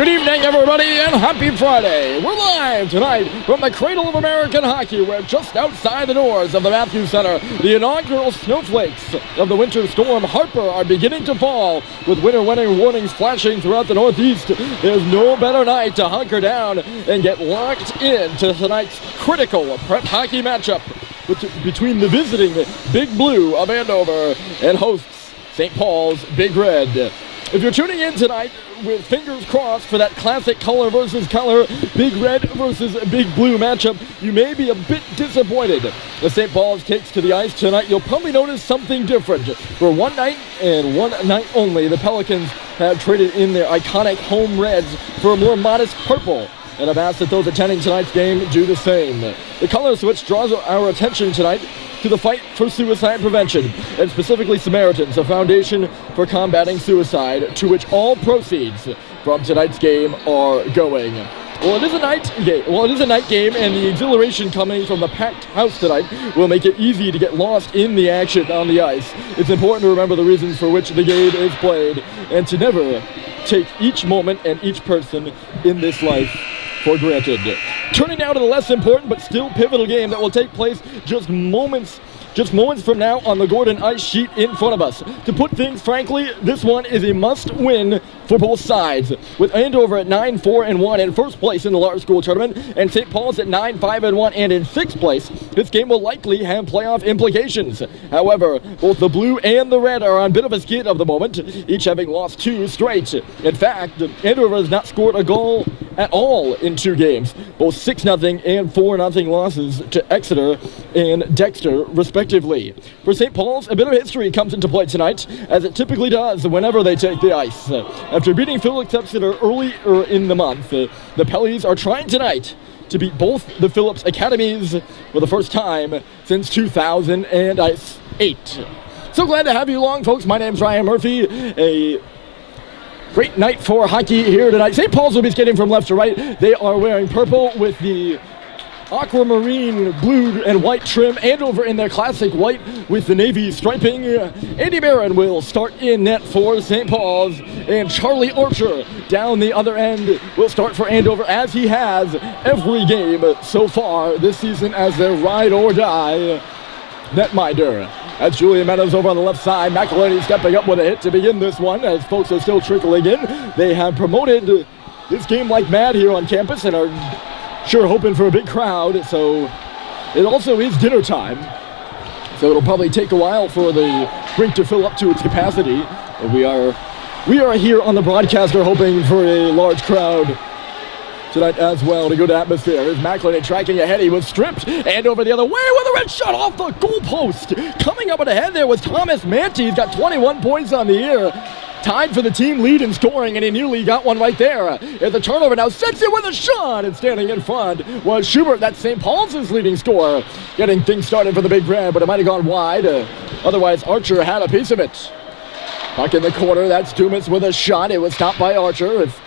Good evening, everybody, and happy Friday. We're live tonight from the cradle of American hockey, where just outside the doors of the Matthews Center, the inaugural snowflakes of the winter storm Harper are beginning to fall, with winter warnings flashing throughout the Northeast. There's no better night to hunker down and get locked into tonight's critical prep hockey matchup between the visiting Big Blue of Andover and hosts St. Paul's Big Red. If you're tuning in tonight with fingers crossed for that classic color versus color, Big Red versus Big Blue matchup, you may be a bit disappointed. As St. Paul's takes to the ice tonight, you'll probably notice something different. For one night and one night only, the Pelicans have traded in their iconic home reds for a more modest purple, and I've asked that those attending tonight's game do the same. The color switch draws our attention tonight to the fight for suicide prevention, and specifically Samaritans, a foundation for combating suicide, to which all proceeds from tonight's game are going. Well, it is a night game, and the exhilaration coming from the packed house tonight will make it easy to get lost in the action on the ice. It's important to remember the reasons for which the game is played, and to never take each moment and each person in this life for granted. Turning now to the less important but still pivotal game that will take place just moments from now on the Gordon ice sheet in front of us. To put things frankly, this one is a must-win for both sides. With Andover at 9-4-1 in first place in the Large School Tournament, and St. Paul's at 9-5-1 and in sixth place, this game will likely have playoff implications. However, both the blue and the red are on a bit of a skid of the moment, each having lost 2 straight. In fact, Andover has not scored a goal at all in 2 games, both 6-0 and 4-0 losses to Exeter and Dexter, respectively. For St. Paul's, a bit of history comes into play tonight, as it typically does whenever they take the ice. After beating Phillips Exeter earlier in the month, the Pellies are trying tonight to beat both the Phillips academies for the first time since 2008. So glad to have you along, folks. My name's Ryan Murphy. A great night for hockey here tonight. St. Paul's will be skating from left to right. They are wearing purple with the aquamarine blue and white trim, Andover in their classic white with the navy striping. Andy Barron will start in net for St. Paul's, and Charlie Archer down the other end will start for Andover, as he has every game so far this season as their ride or die netminder. That's Julian Meadows over on the left side. McElhinney stepping up with a hit to begin this one, as folks are still trickling in. They have promoted this game like mad here on campus and are sure hoping for a big crowd, so it also is dinner time. So it'll probably take a while for the rink to fill up to its capacity. We are here on the broadcaster hoping for a large crowd tonight as well to go to atmosphere. Here's McElhinney tracking ahead. He was stripped, and over the other way with a red shot off the goal post. Coming up ahead there was Thomas Manti. He's got 21 points on the year. Tied for the team lead in scoring, and he nearly got one right there. At the turnover now, sets it with a shot, and standing in front was Schubert. That's St. Paul's leading scorer. Getting things started for the Big Red, but it might have gone wide. Otherwise, Archer had a piece of it. Back in the corner, that's Dumas with a shot. It was stopped by Archer. If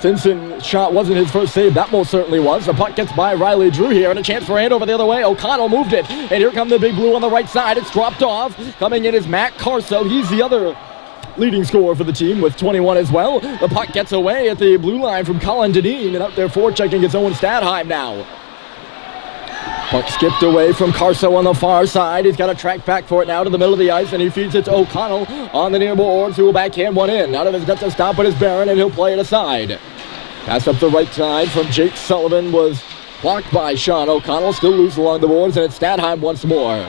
Simpson's shot wasn't his first save, that most certainly was. The puck gets by Riley Drew here, and a chance for Andover the other way. O'Connell moved it, and here come the Big Blue on the right side. It's dropped off. Coming in is Matt Carso. He's the other leading scorer for the team with 21 as well. The puck gets away at the blue line from Colin Deneen, and out there forechecking his own Stadheim now. Puck skipped away from Carso on the far side. He's got to track back for it now to the middle of the ice, and he feeds it to O'Connell on the near boards, who will backhand one in. Out of his gut to stop it is Barron, and he'll play it aside. Pass up the right side from Jake Sullivan was blocked by Sean O'Connell. Still loose along the boards, and it's Stadheim once more.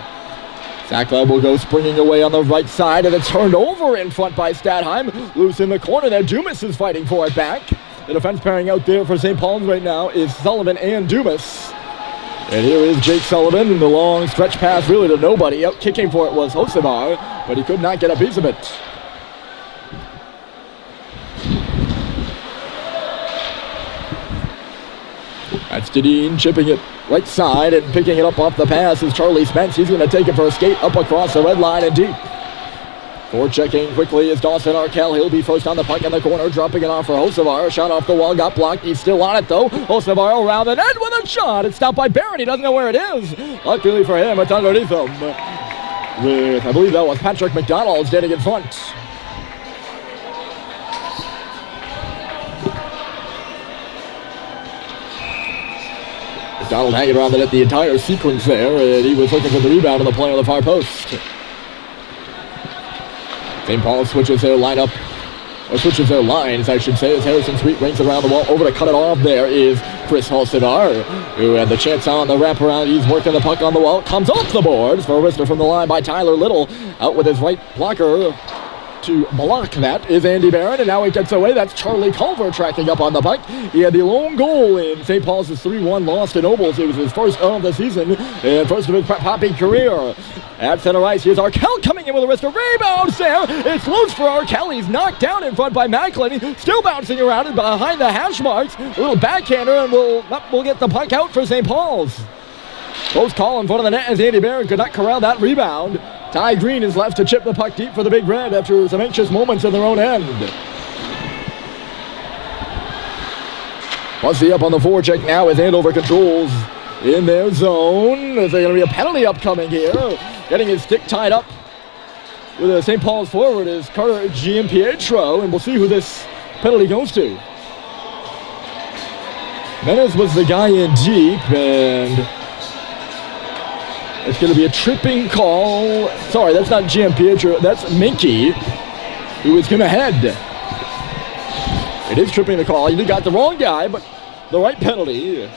Sackler will go springing away on the right side, and it's turned over in front by Stadheim. Loose in the corner there. Dumas is fighting for it back. The defense pairing out there for St. Paul's right now is Sullivan and Dumas. And here is Jake Sullivan. The long stretch pass really to nobody. Out kicking for it was Hosevar, but he could not get a piece of it. That's Deneen chipping it right side, and picking it up off the pass is Charlie Spence. He's going to take it for a skate up across the red line and deep. Forechecking quickly is Dawson Arkell. He'll be first on the puck in the corner, dropping it off for Hosevar. Shot off the wall, got blocked. He's still on it though. Hosevar around the net with a shot. It's stopped by Barron. He doesn't know where it is. Luckily for him, it's underneath him. With, I believe that was Patrick McDonald standing in front. Donald hanging around the entire sequence there, and he was looking for the rebound on the play on the far post. St. Paul switches their lineup, or switches their lines, I should say, as Harrison Sweet rings around the wall. Over to cut it off there is Chris Halsevar, who had the chance on the wraparound. He's working the puck on the wall. Comes off the boards for a wrister from the line by Tyler Little. Out with his right blocker to block that is Andy Barron, and now he gets away. That's Charlie Culver tracking up on the puck. He had the lone goal in St. Paul's 3-1 loss to Nobles. It was his first of the season and first of his Poppy career. At center ice, here's Arkell coming in with a wrist. Rebound there. It's loose for Arkell. He's knocked down in front by Macklin. Still bouncing around and behind the hash marks. A little backhander, and we'll get the puck out for St. Paul's. Close call in front of the net as Andy Barron could not corral that rebound. Ty Green is left to chip the puck deep for the Big Red after some anxious moments in their own end. Bussy up on the forecheck now as Andover controls in their zone. Is there going to be a penalty upcoming here? Getting his stick tied up with a St. Paul's forward is Carter Giampietro, and we'll see who this penalty goes to. Menes was the guy in deep, and it's going to be a tripping call. Sorry, that's not Giampietro. That's Minky, who is going to head. It is tripping the call. You got the wrong guy, but the right penalty.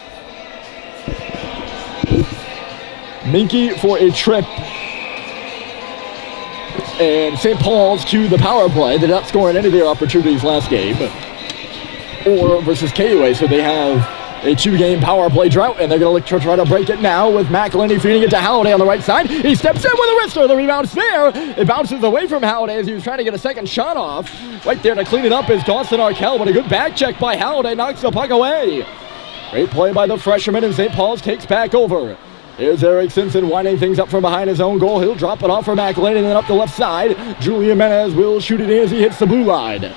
Minky for a trip. And St. Paul's to the power play. They did not score in any of their opportunities last game. Or versus KUA, so they have a 2-game power play drought, and they're going to look to try to break it now with McElhinney feeding it to Halliday on the right side. He steps in with a wrister. The rebound's there. It bounces away from Halliday as he was trying to get a second shot off. Right there to clean it up is Dawson Arkell, but a good back check by Halliday knocks the puck away. Great play by the freshman, and St. Paul's takes back over. Here's Eric Simpson winding things up from behind his own goal. He'll drop it off for McElhinney, and then up the left side. Julian Menes will shoot it in as he hits the blue line.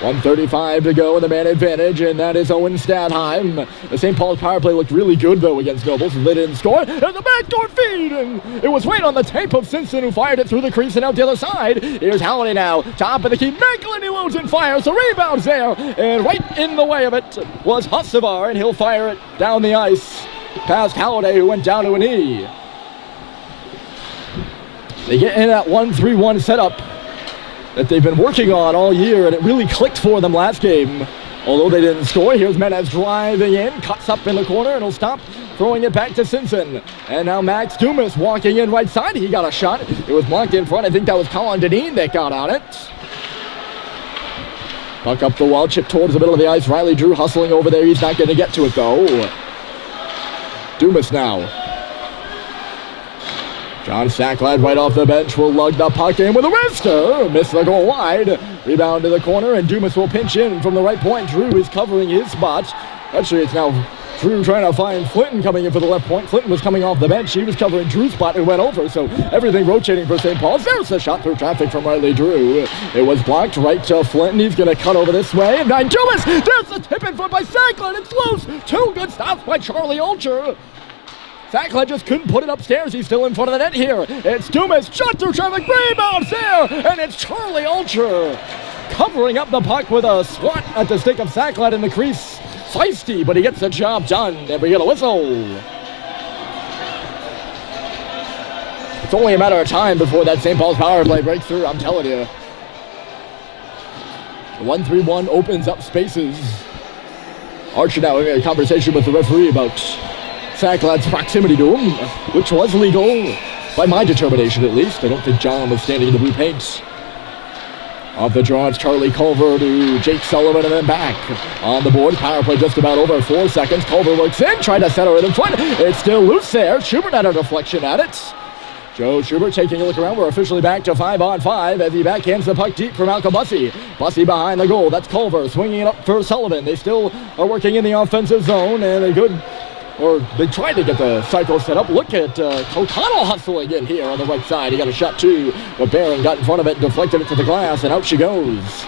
1:35 to go in the man advantage, and that is Owen Stadheim. The St. Paul's power play looked really good, though, against Nobles. They didn't score. There's a backdoor feed, and it was right on the tape of Simpson, who fired it through the crease and out the other side. Here's Halliday now, top of the key. McElhinney loads and fires. The rebound's there, and right in the way of it was Halsevar, and he'll fire it down the ice past Halliday, who went down to a knee. They get in that 1-3-1 setup that they've been working on all year, and it really clicked for them last game. Although they didn't score, here's Menes driving in, cuts up in the corner, and he'll stop, throwing it back to Simpson. And now Max Dumas walking in right side. He got a shot. It was blocked in front. I think that was Colin Deneen that got on it. Puck up the wall, chip towards the middle of the ice. Riley Drew hustling over there. He's not going to get to it, though. Dumas now. John Sacklad right off the bench will lug the puck in with a wrister. Missed the goal wide. Rebound to the corner, and Dumas will pinch in from the right point. Drew is covering his spot. Actually, it's now Drew trying to find Flinton coming in for the left point. Flinton was coming off the bench. He was covering Drew's spot and went over, so everything rotating for St. Paul's. There's a shot through traffic from Riley Drew. It was blocked right to Flinton. He's going to cut over this way. And now Dumas, there's the tip in front by Sacklad. It's loose. Two good stops by Charlie Olcher. Sacklad just couldn't put it upstairs. He's still in front of the net here. It's Dumas, shot through traffic, rebounds there, and it's Charlie Olcher covering up the puck with a swat at the stick of Sacklad in the crease. Feisty, but he gets the job done, and we get a whistle. It's only a matter of time before that St. Paul's power play breaks through, I'm telling you. The 1-3-1 opens up spaces. Archer now having a conversation with the referee about Sacklad's proximity to him, which was legal, by my determination at least. I don't think John was standing in the blue paint. Off the draw, it's Charlie Culver to Jake Sullivan and then back. On the board, power play just about over 4 seconds. Culver works in, trying to center it in front. It's still loose there. Schubert had a deflection at it. Joe Schubert taking a look around. We're officially back to 5-on-5 as he backhands the puck deep for Malcolm Bussy. Bussy behind the goal. That's Culver swinging it up for Sullivan. They still are working in the offensive zone, and they tried to get the cycle set up. Look at O'Connell hustling in here on the right side. He got a shot too, but Barron got in front of it, deflected it to the glass, and out she goes.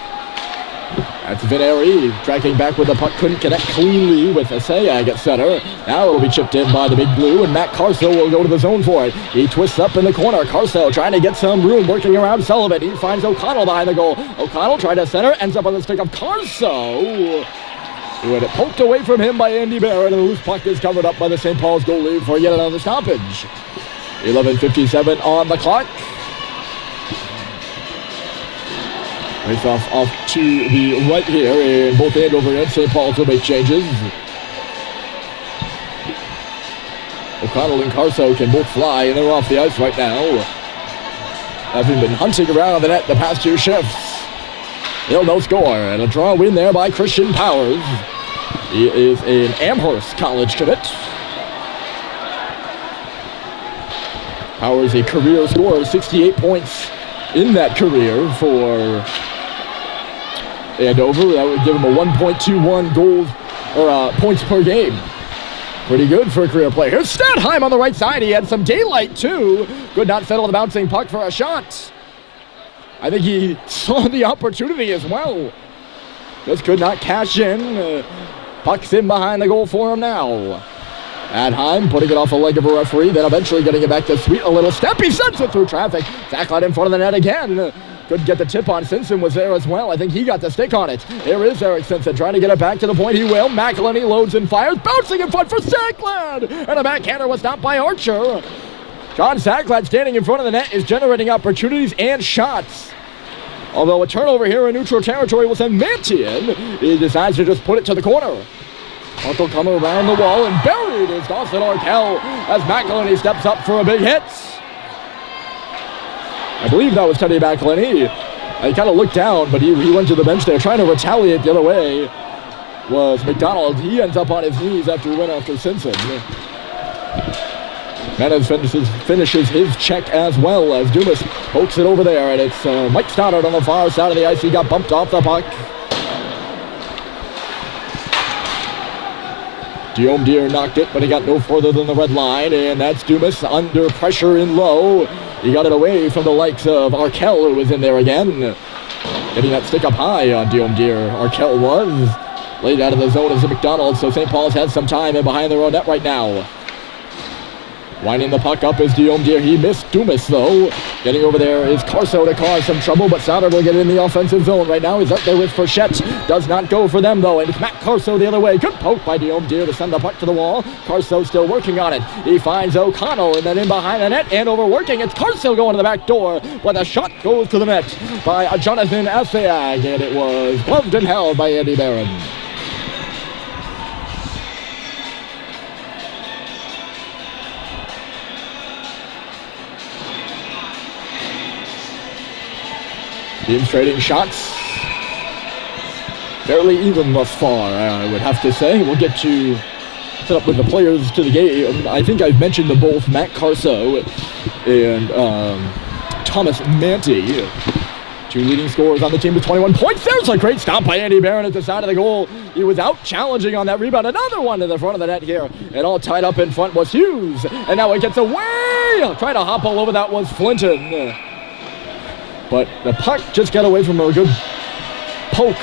That's Vineri tracking back with the puck. Couldn't connect cleanly with Asayag at center. Now it'll be chipped in by the big blue, and Matt Carso will go to the zone for it. He twists up in the corner. Carso trying to get some room, working around Sullivan. He finds O'Connell behind the goal. O'Connell trying to center, ends up on the stick of Carso. who had it poked away from him by Andy Barron, and the loose puck is covered up by the St. Paul's goalie for yet another stoppage. 11:57 on the clock. Face off to the right here, and both Andover and St. Paul's will make changes. O'Connell and Carso can both fly, and they're off the ice right now, having been hunting around the net the past two shifts. Still no score, and a draw win there by Christian Powers. He is an Amherst College commit. Powers a career scorer of 68 points in that career for Andover. That would give him a 1.21 goals or points per game. Pretty good for a career player. Here's Stadheim on the right side. He had some daylight too. Could not settle the bouncing puck for a shot. I think he saw the opportunity as well. Just could not cash in. Puck's in behind the goal for him now. Adheim putting it off the leg of a referee, then eventually getting it back to Sweet. A little step. He sends it through traffic. Zachlot in front of the net again. Couldn't get the tip on. Simpson was there as well. I think he got the stick on it. Here is Eric Simpson trying to get it back to the point. He will. McElhenney loads and fires. Bouncing in front for Zachlot. And a backhander was stopped by Archer. John Zachlot standing in front of the net is generating opportunities and shots. Although a turnover here in neutral territory will send Manti in. He decides to just put it to the corner. Uncle coming around the wall and buried is Dawson Arkell as McElhenney steps up for a big hit. I believe that was Teddy McElhenney. He kind of looked down, but he went to the bench there trying to retaliate the other way. Was McDonald. He ends up on his knees after he went after Simpson. Meadows finishes his check as well as Dumas pokes it over there, and it's Mike Stoddard on the far side of the ice. He got bumped off the puck. Guillaume Deere knocked it, but he got no further than the red line, and that's Dumas under pressure in low. He got it away from the likes of Arkell, who was in there again. Getting that stick up high on Guillaume Deere. Arkell was laid out of the zone as a McDonald, so St. Paul's has some time in behind their own net right now. Winding the puck up is Guillaume Deere. He missed Dumas, though. Getting over there is Carso to cause some trouble, but Sauter will get in the offensive zone right now. He's up there with Frechette. Does not go for them, though, and it's Matt Carso the other way. Good poke by Guillaume Deere to send the puck to the wall. Carso still working on it. He finds O'Connell, and then in behind the net, and overworking. It's Carso going to the back door, but the shot goes to the net by Jonathan Assayag, and it was gloved and held by Andy Barron. Teams trading shots. Fairly even thus far, I would have to say. We'll get to set up with the players to the game. I think I've mentioned them both, Matt Carso and Thomas Manti. Two leading scorers on the team with 21 points. There's a great stop by Andy Barron at the side of the goal. He was out challenging on that rebound. Another one to the front of the net here. And all tied up in front was Hughes. And now it gets away. Trying to hop all over that was Flinton. But the puck just got away from a good poke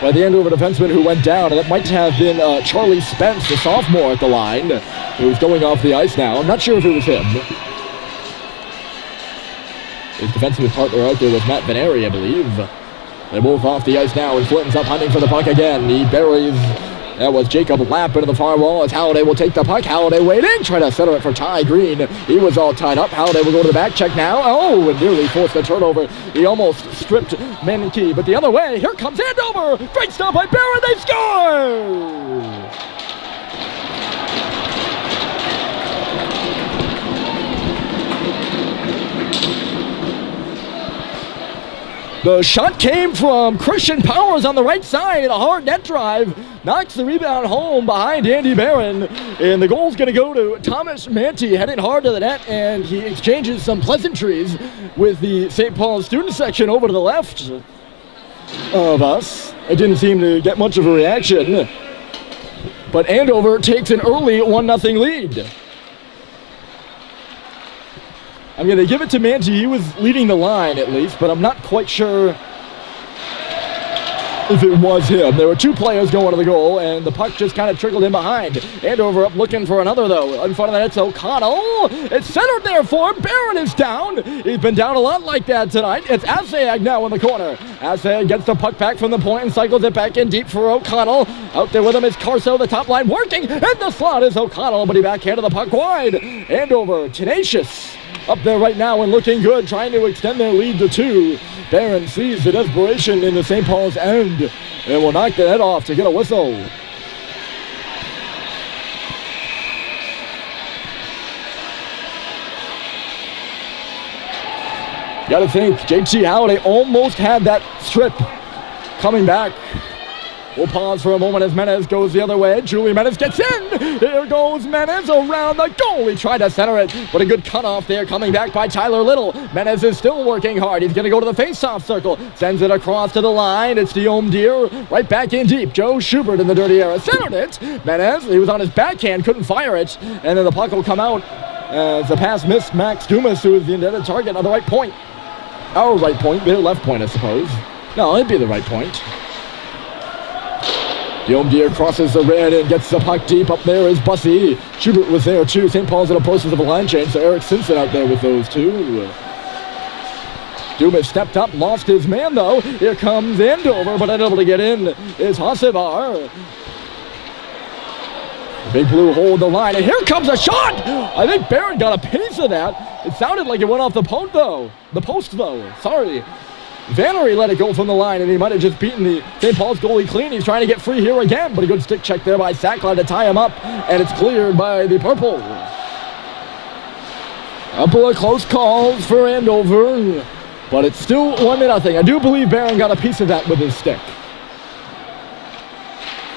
by the Andover defenseman who went down. And that might have been Charlie Spence, the sophomore at the line, who's going off the ice now. I'm not sure if it was him. His defensive partner out there was Matt Veneri, I believe. They're both off the ice now, and Flinton's up hunting for the puck again. He buries... That was Jacob Lapp into the far wall as Halliday will take the puck. Halliday waiting, trying to center it for Ty Green. He was all tied up. Halliday will go to the back check now. Oh, and nearly forced a turnover. He almost stripped Menke, but the other way, here comes Andover. Great stop by Barron, they score! The shot came from Christian Powers on the right side. A hard net drive. Knocks the rebound home behind Andy Barron. And the goal's going to go to Thomas Manti, heading hard to the net. And he exchanges some pleasantries with the St. Paul student section over to the left of us. It didn't seem to get much of a reaction. But Andover takes an early 1-0 lead. I'm going to give it to Manti. He was leading the line at least, but I'm not quite sure if it was him. There were two players going to the goal, and the puck just kind of trickled in behind. Andover up looking for another, though. In front of the net, it's O'Connell. It's centered there for him. Barron is down. He's been down a lot like that tonight. It's Asayag now in the corner. Asayag gets the puck back from the point and cycles it back in deep for O'Connell. Out there with him is Carso, the top line working, and the slot is O'Connell, but he backhanded the puck wide. Andover, tenacious. Up there right now and looking good, trying to extend their lead to 2. Barron sees the desperation in the St. Paul's end and will knock the head off to get a whistle. Gotta think, JT Halliday almost had that strip coming back. We'll pause for a moment as Menez goes the other way. Julian Menez gets in. Here goes Menez around the goal. He tried to center it, but a good cutoff there coming back by Tyler Little. Menez is still working hard. He's going to go to the face-off circle. Sends it across to the line. It's Guillaume Deere right back in deep. Joe Schubert in the dirty area. Centered it. Menez, he was on his backhand, couldn't fire it. And then the puck will come out as the pass missed Max Dumas, who is the intended target on the right point. Our right point, their left point, I suppose. No, it'd be the right point. Guillaume Deere crosses the red and gets the puck deep. Up there is Bussy. Schubert was there too. St. Paul's in a process of a line change, so Eric Simpson out there with those two. Dumas stepped up, lost his man though. Here comes Andover, but unable to get in is Hasevar. Big Blue hold the line, and here comes a shot! I think Barron got a piece of that. It sounded like it went off the post though. Sorry. Vannery let it go from the line, and he might have just beaten the St. Paul's goalie clean. He's trying to get free here again, but a good stick check there by Sackline to tie him up, and it's cleared by the Purple. Couple of close calls for Andover, but it's still 1-0. I do believe Barron got a piece of that with his stick.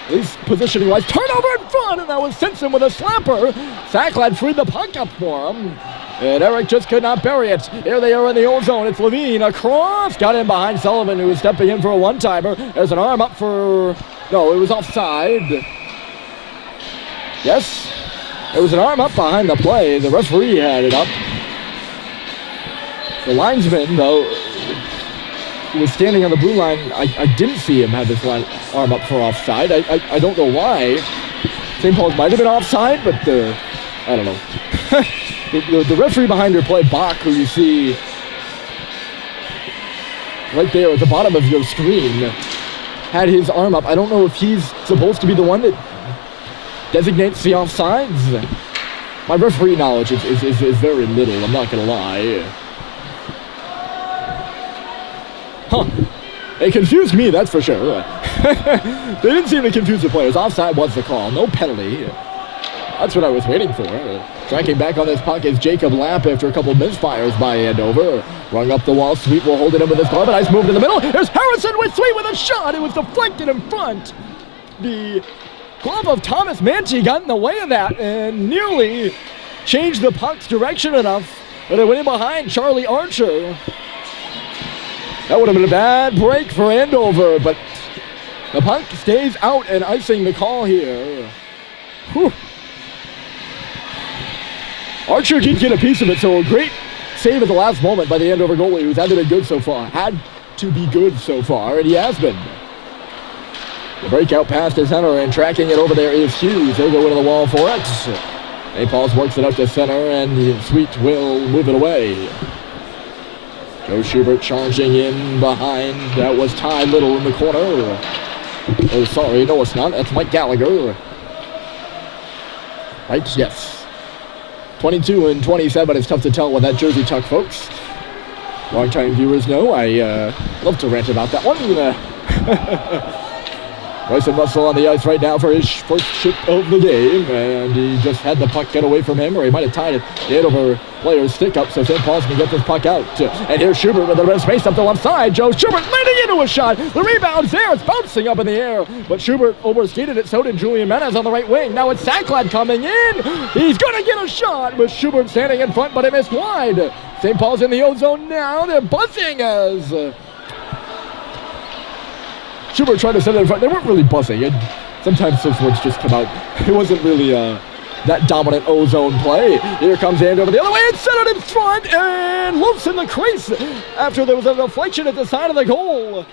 At least positioning-wise. Turnover in front, and that was Simpson with a slapper. Sackline freed the puck up for him. And Eric just could not bury it. Here they are in the old zone. It's Levine across. Got in behind Sullivan, who was stepping in for a one-timer. There's an arm up for... No, it was offside. Yes. There was an arm up behind the play. The referee had it up. The linesman, though, who was standing on the blue line, I didn't see him have this arm up for offside. I don't know why. St. Paul's might have been offside, but I don't know. The referee behind your play, Bach, who you see right there at the bottom of your screen, had his arm up. I don't know if he's supposed to be the one that designates the offsides. My referee knowledge is very little, I'm not going to lie. Huh. It confused me, that's for sure. They didn't seem to confuse the players. Offside was the call, no penalty. That's what I was waiting for. Tracking back on this puck is Jacob Lapp after a couple misfires by Andover. Rung up the wall, Sweet will hold it in with his glove. Nice move in the middle. Here's Harrison with Sweet with a shot. It was deflected in front. The glove of Thomas Manchi got in the way of that and nearly changed the puck's direction enough that it went in behind Charlie Archer. That would have been a bad break for Andover, but the puck stays out and icing the call here. Whew. Archer did get a piece of it, so a great save at the last moment by the Andover goalie, who's had to be good so far. And he has been. The breakout pass to center, and tracking it over there is Hughes. He'll go into the wall for it. St. Paul's works it up to center, and Sweet will move it away. Joe Schubert charging in behind. That was Ty Little in the corner. Oh, sorry, no, it's not. That's Mike Gallagher. Right, yes. 22 and 27, it's tough to tell with that jersey tuck, folks. Long-time viewers know I love to rant about that one. Bryson Russell on the ice right now for his first ship of the game, and he just had the puck get away from him, or he might have tied it. The Andover player's stick up, so St. Paul's can get this puck out. And here's Schubert with a bit of space up the left side. Joe Schubert landing into a shot. The rebound's there. It's bouncing up in the air, but Schubert overskated it. So did Julian Menez on the right wing. Now it's Sacklad coming in. He's going to get a shot with Schubert standing in front, but it missed wide. St. Paul's in the O-zone now. They're buzzing as... Schubert tried to set it in front. They weren't really buzzing. Sometimes those words just come out. It wasn't really that dominant O-zone play. Here comes Andover the other way. It's centered in front and loose in the crease after there was a deflection at the side of the goal.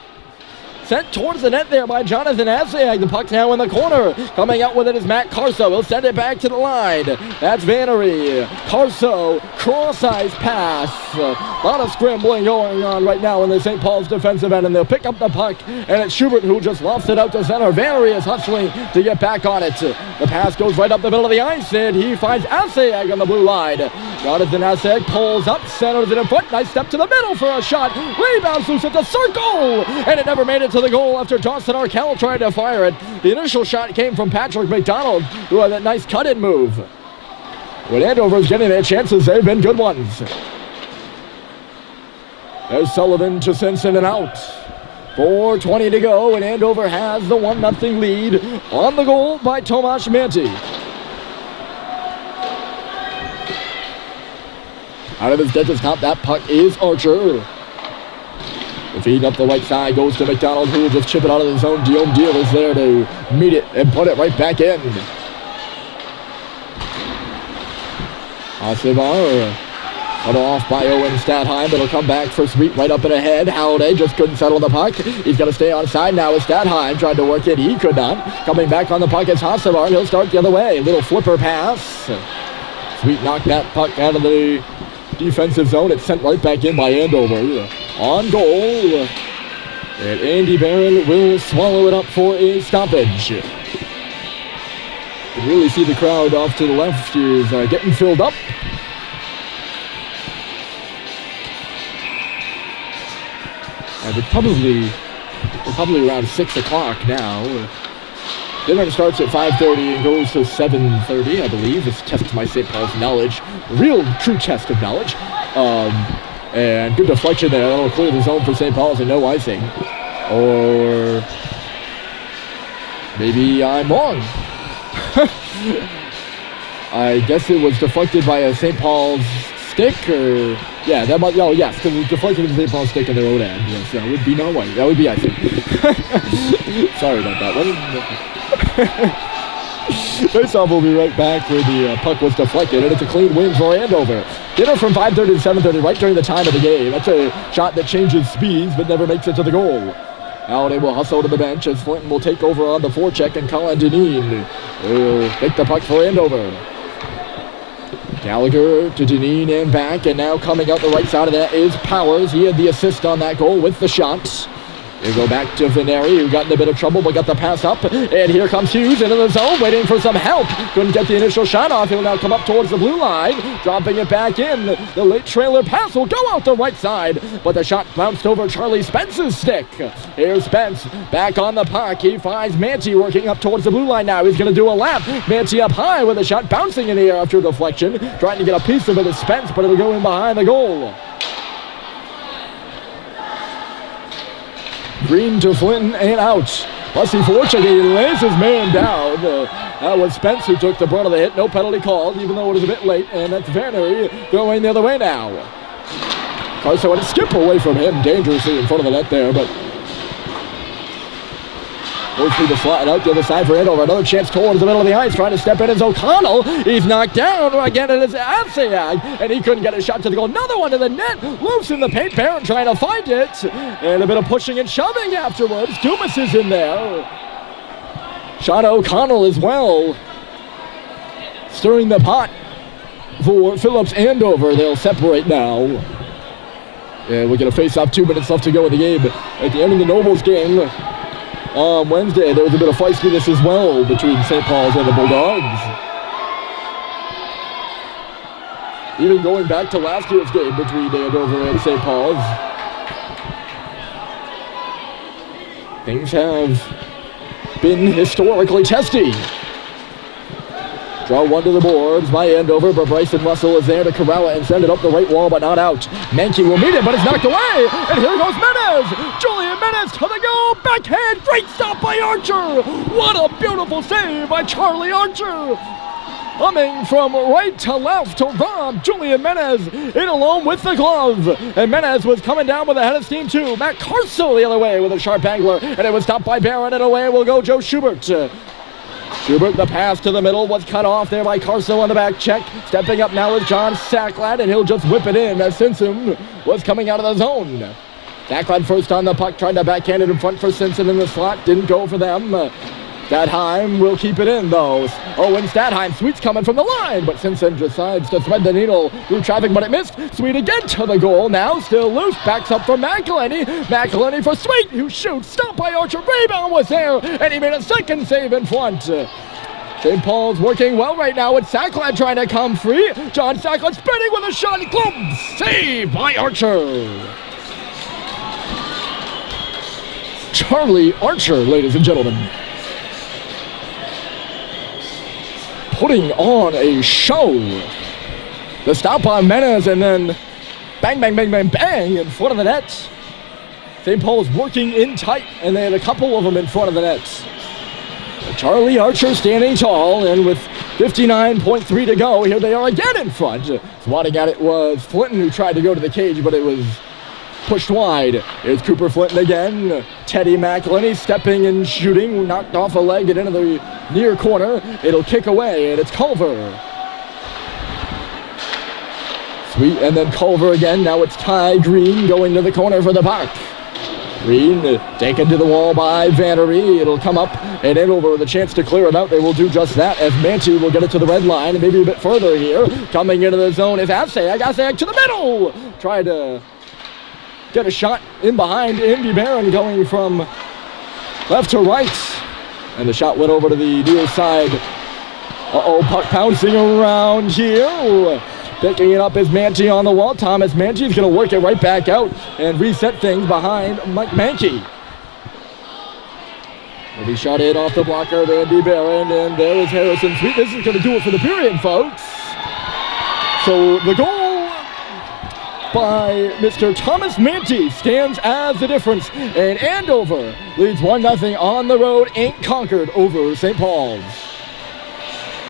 sent towards the net there by Jonathan Asiak. The puck now in the corner. Coming out with it is Matt Carso. He'll send it back to the line. That's Vannery. Carso, cross-ice pass. A lot of scrambling going on right now in the St. Paul's defensive end, and they'll pick up the puck, and it's Schubert who just lofts it out to center. Vannery is hustling to get back on it. The pass goes right up the middle of the ice, and he finds Asiak on the blue line. Jonathan Asiak pulls up, centers it in front. Nice step to the middle for a shot. Rebounds loose at the circle, and it never made it to the goal after Dawson Arkell tried to fire it. The initial shot came from Patrick McDonald, who had that nice cut-in move. When Andover's getting their chances, they've been good ones. There's Sullivan to send it out. 4:20 to go, and Andover has the 1-0 lead on the goal by Tomasz Manti. Out of his distance top, that puck is Archer. The feed up the right side goes to McDonald, who will just chip it out of the zone. Dion Deal is there to meet it and put it right back in. Acevar cut off by Owen Stadheim. It'll come back for Sweet right up and ahead. Halliday just couldn't settle the puck. He's got to stay on side now as Stadheim tried to work it. He could not. Coming back on the puck is Acevar. He'll start the other way. Little flipper pass. Sweet knocked that puck out of the defensive zone. It's sent right back in by Andover. On goal. And Andy Barron will swallow it up for a stoppage. You can really see the crowd off to the left is getting filled up. We're probably around 6 o'clock now. Dinner starts at 5:30 and goes to 7:30, I believe. This tests my St. Paul's knowledge. Real true test of knowledge. And good deflection there. That'll clear the zone for St. Paul's and no icing. Or maybe I'm wrong. I guess it was deflected by a St. Paul's stick, or yeah, that might. Oh yes, because it was deflected with the St. Paul's stick in their own end. Yes, that would be no way. That would be icing. Sorry about that one. Faceoff will be right back where the puck was deflected, and it's a clean win for Andover. Dinner from 5:30 to 7:30, right during the time of the game. That's a shot that changes speeds but never makes it to the goal. Halliday will hustle to the bench as Flinton will take over on the forecheck, and Colin Deneen will take the puck for Andover. Gallagher to Deneen and back, and now coming out the right side of that is Powers. He had the assist on that goal with the shot. They go back to Vaneri, who got in a bit of trouble but got the pass up. And here comes Hughes into the zone, waiting for some help. Couldn't get the initial shot off. He'll now come up towards the blue line, dropping it back in. The late trailer pass will go out the right side, but the shot bounced over Charlie Spence's stick. Here's Spence back on the puck. He finds Manti working up towards the blue line now. He's going to do a lap. Manti up high with a shot bouncing in the air after deflection. Trying to get a piece of it is Spence, but it'll go in behind the goal. Green to Flinton and out. Bussy fortunately lays his man down. That was Spence who took the brunt of the hit. No penalty called, even though it was a bit late. And that's Vannery going the other way now. Carso had to skip away from him dangerously in front of the net there, but goes through the slot out the other side for Andover. Another chance towards the middle of the ice. Trying to step in is O'Connell. He's knocked down. Again, it is Asiak. And he couldn't get a shot to the goal. Another one to the net. Loose in the paint. Barron trying to find it. And a bit of pushing and shoving afterwards. Dumas is in there. Sean O'Connell as well. Stirring the pot for Phillips Andover. They'll separate now. And we're going to face off 2 minutes left to go in the game. At the end of the Nobles game on Wednesday, there was a bit of feistiness as well between St. Paul's and the Bulldogs. Even going back to last year's game between Andover and St. Paul's. Things have been historically testy. Draw one to the boards by Andover, but Bryson Russell is there to corral it and send it up the right wall, but not out. Mankey will meet it, but it's knocked away. And here goes Menez. Julian Menez to the goal. Backhand. Great stop by Archer. What a beautiful save by Charlie Archer. Coming from right to left to rob Julian Menez in alone with the glove. And Menez was coming down with a head of steam too. Matt Carso the other way with a sharp angler. And it was stopped by Barron, and away will go Joe Schubert. Schubert, the pass to the middle, was cut off there by Carso on the back check. Stepping up now is John Sacklad, and he'll just whip it in as Simpson was coming out of the zone. Backhand first on the puck, tried to backhand it in front for Simpson in the slot. Didn't go for them. Stadheim will keep it in, though. Owen Stadheim, Sweet's coming from the line, but Simpson decides to thread the needle through traffic, but it missed. Sweet again to the goal, now still loose, backs up for McElhenney. McElhenney for Sweet, who shoots, stopped by Archer, rebound was there, and he made a second save in front. St. Paul's working well right now with Sacklad trying to come free. John Sacklad spinning with a shot, glove save by Archer. Charlie Archer, ladies and gentlemen. Putting on a show. The stop by Menes and then bang, bang, bang, bang, bang in front of the net. St. Paul's working in tight and they had a couple of them in front of the net. Charlie Archer standing tall and with 59.3 to go, here they are again in front. Swatting at it was Flinton who tried to go to the cage, but it was pushed wide. Here's Cooper Flinton again. Teddy McElhenney stepping and shooting. Knocked off a leg and into the near corner. It'll kick away, and it's Culver. Sweet, and then Culver again. Now it's Ty Green going to the corner for the puck. Green taken to the wall by Vannery. It'll come up and Andover with a chance to clear it out. They will do just that as Manchi will get it to the red line and maybe a bit further here. Coming into the zone is Avsag. Avsag to the middle. Try to get a shot in behind Indy Barron going from left to right. And the shot went over to the near side. Puck bouncing around here. Picking it up is Manchi on the wall. Thomas Manchi's going to work it right back out and reset things behind Mike Manchi. Will be shot in off the blocker of Andy Barron, and there is Harrison Sweet. This is going to do it for the period, folks. So the goal by Mr. Thomas Manchi stands as the difference, and Andover leads 1-0 on the road in Concord over St. Paul's.